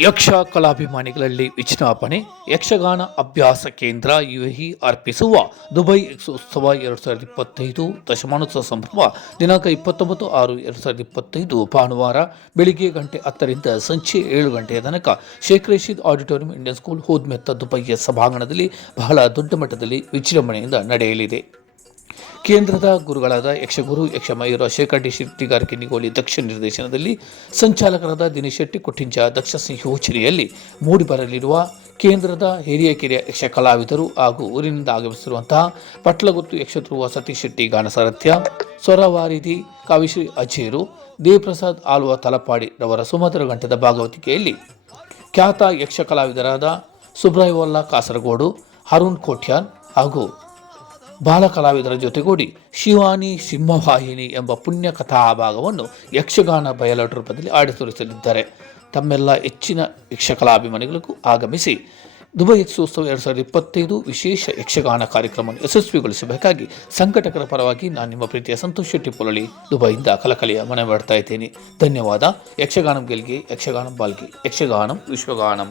ಯಕ್ಷ ಕಲಾಭಿಮಾನಿಗಳಲ್ಲಿ ವಿಜ್ಞಾಪನೆ ಯಕ್ಷಗಾನ ಅಭ್ಯಾಸ ಕೇಂದ್ರ ಯುಎಇ ಅರ್ಪಿಸುವ ದುಬೈ ಉತ್ಸವ ಎರಡು ಸಾವಿರದ ಇಪ್ಪತ್ತೈದು ದಶಮಾನೋತ್ಸವ ಸಂಭ್ರಮ, ದಿನಾಂಕ ಇಪ್ಪತ್ತೊಂಬತ್ತು ಆರು ಎರಡು ಸಾವಿರದ ಇಪ್ಪತ್ತೈದು ಭಾನುವಾರ ಬೆಳಿಗ್ಗೆ ಗಂಟೆ ಹತ್ತರಿಂದ ಸಂಜೆ ಏಳು ಗಂಟೆಯ ತನಕ Sheikh Rashid auditorium Indian school ಹೋದ್ಮೆತ್ತ ದುಬೈಯ ಸಭಾಂಗಣದಲ್ಲಿ ಬಹಳ ದೊಡ್ಡ ಮಟ್ಟದಲ್ಲಿ ವಿಜೃಂಭಣೆಯಿಂದ ನಡೆಯಲಿದೆ. ಕೇಂದ್ರದ ಗುರುಗಳಾದ ಯಕ್ಷಗುರು ಯಕ್ಷಮಯೂರ ಶೇಖರ್ ಡಿ ಶೆಟ್ಟಿಗಾರಿಕೆ ನಿಗೋಳಿ ದಕ್ಷ ನಿರ್ದೇಶನದಲ್ಲಿ ಸಂಚಾಲಕರಾದ ದಿನೇಶ್ ಶೆಟ್ಟಿ ಕೊಟ್ಟಿಂಚ ದಕ್ಷ ಯೋಜನೆಯಲ್ಲಿ ಮೂಡಿಬರಲಿರುವ ಕೇಂದ್ರದ ಹಿರಿಯ ಕಿರಿಯ ಯಕ್ಷ ಕಲಾವಿದರು ಹಾಗೂ ಊರಿನಿಂದ ಆಗಮಿಸಿರುವಂತಹ ಪಟ್ಲಗುತ್ತು ಯಕ್ಷಧ್ರುವ ಸತೀಶ್ ಶೆಟ್ಟಿ ಗಾನ ಸಾರಥ್ಯ ಸ್ವರವಾರಿಧಿ, ಕಾವಿಶ್ರೀ ಅಜೇರು, ದೇವಪ್ರಸಾದ್ ಆಲ್ವಾ ತಲಪಾಡಿ ರವರ ಸುಮಧುರ ಗಂಟದ ಭಾಗವತಿಕೆಯಲ್ಲಿ ಖ್ಯಾತ ಯಕ್ಷ ಕಲಾವಿದರಾದ ಕಾಸರಗೋಡು, ಅರುಣ್ ಕೋಟ್ಯಾನ್ ಹಾಗೂ ಬಾಲ ಕಲಾವಿದರ ಜೊತೆಗೂಡಿ ಶಿವಾನಿ ಸಿಂಹವಾಹಿನಿ ಎಂಬ ಪುಣ್ಯ ಕಥಾ ಭಾಗವನ್ನು ಯಕ್ಷಗಾನ ಬಯಲಾಟ ರೂಪದಲ್ಲಿ ಆಡಿ ತೋರಿಸಲಿದ್ದಾರೆ ತಮ್ಮೆಲ್ಲ ಹೆಚ್ಚಿನ ಯಕ್ಷಕಲಾಭಿಮಾನಿಗಳಿಗೂ ಆಗಮಿಸಿ ದುಬೈ ಯಕ್ಷೋತ್ಸವ ಎರಡು ಸಾವಿರದ ಇಪ್ಪತ್ತೈದು ವಿಶೇಷ ಯಕ್ಷಗಾನ ಕಾರ್ಯಕ್ರಮವನ್ನು ಯಶಸ್ವಿಗೊಳಿಸಬೇಕಾಗಿ ಸಂಘಟಕರ ಪರವಾಗಿ ನಾನು ನಿಮ್ಮ ಪ್ರೀತಿಯ ಸಂತೋಷ್ ಶೆಟ್ಟಿ ಪೊಲಳಿ ದುಬೈಯಿಂದ ಕಲಕಲೆಯ ಮನೆ ಮಾಡ್ತಾ ಇದ್ದೀನಿ. ಧನ್ಯವಾದ. ಯಕ್ಷಗಾನಂ ಗೆಲ್ಗೆ, ಯಕ್ಷಗಾನಂ ಬಾಲ್ಗೆ, ಯಕ್ಷಗಾನಂ ವಿಶ್ವಗಾನಂ.